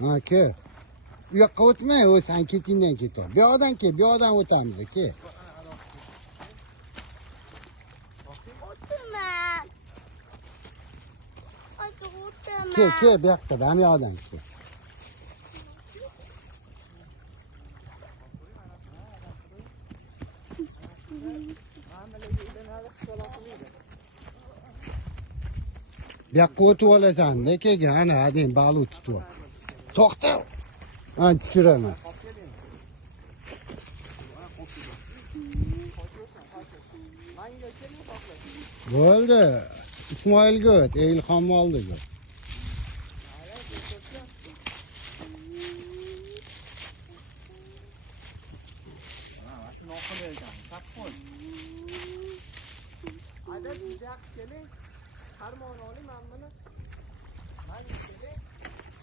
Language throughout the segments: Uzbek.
Ha, ke. U yoqqa o'tmay, o sen ketingdan ket. Bu yoqdan ke, bu yoqdan o'tamiz, ke. O'tman. Aka o'tman. Ke, bu yoqqa, bu yoqdan ke. Bu yoqqa o'tib olasan-da, kega, ana, hadin baliq tutib ol. To'xta. Ha, tushiraman. Bo'ldi. Ismoilga o't, Ilhomni oldiga.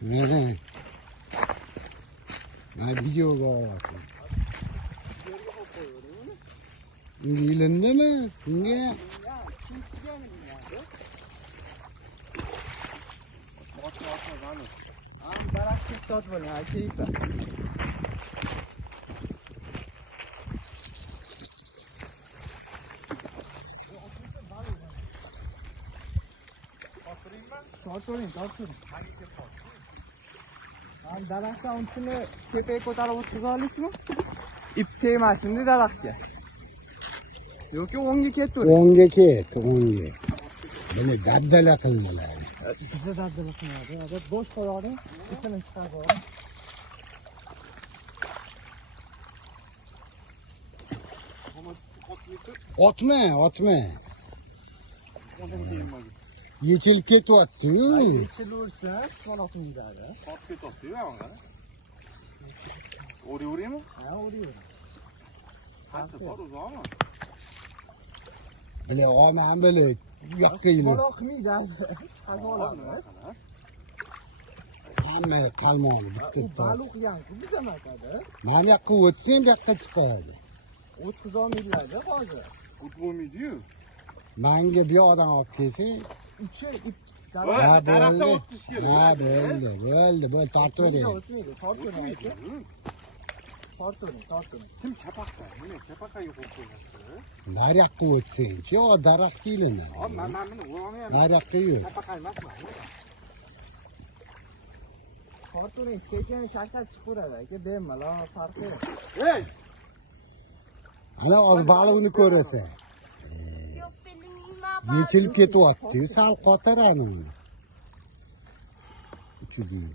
Mana. Ha, videoga olyapman. Unga ilindimi? Unga? Torturing. Daraxtdan uni tepaga ko'tarib o'tkaza olasizmi? Ip tegmasin daraxtga. Yoki o'ngga ketaver. O'ngga ket, o'ngga. Buni daddala qildilar. Biza daddala qiladi. Bo'sh qo'yadi, ipini chiqarib oladi. Otma. Yechilib ketyapti-yu. Yechilaversa, qolotmingizlar. Qotib ketyapti-yu, mana. O'rayveraymi? Ha, o'rayver. Qancha bor uzoqmi? Bile aman böyle yakıyla. Bola qilmaydi. Qazolamiz. Hamma qalmoqli U bitta. baliq yangi biza makada. Mana yoqqa o'tsang bu yoqqa chiqadi. O'tkaza olmaydilarda hozir. O't bo'lmaydi-yu. Menga bir odam olib kelsa, Uchi ip ha daraxtdan bo'ldi. o'tkiz kerak. Ha bo'ldi, tortavering. O'tmaydi. Torturing. Kim chapaqda? Mana chapaqaga qo'yib qo'yapti. Nari yoqqa o'tsang-chi, o daraxt ilinadi. Hop, men buni o'ramayman. Nari yoqqa yo'q. Chapaqa emasmi? Torturing sekin shashab chiqaveradi aka, bemalol farqi yo'q. Hey! Ana hozir baliqni ko'rasa, Yo'q, benim yechilib ketyapti-yu, sal qotaradi uni. Uchiga.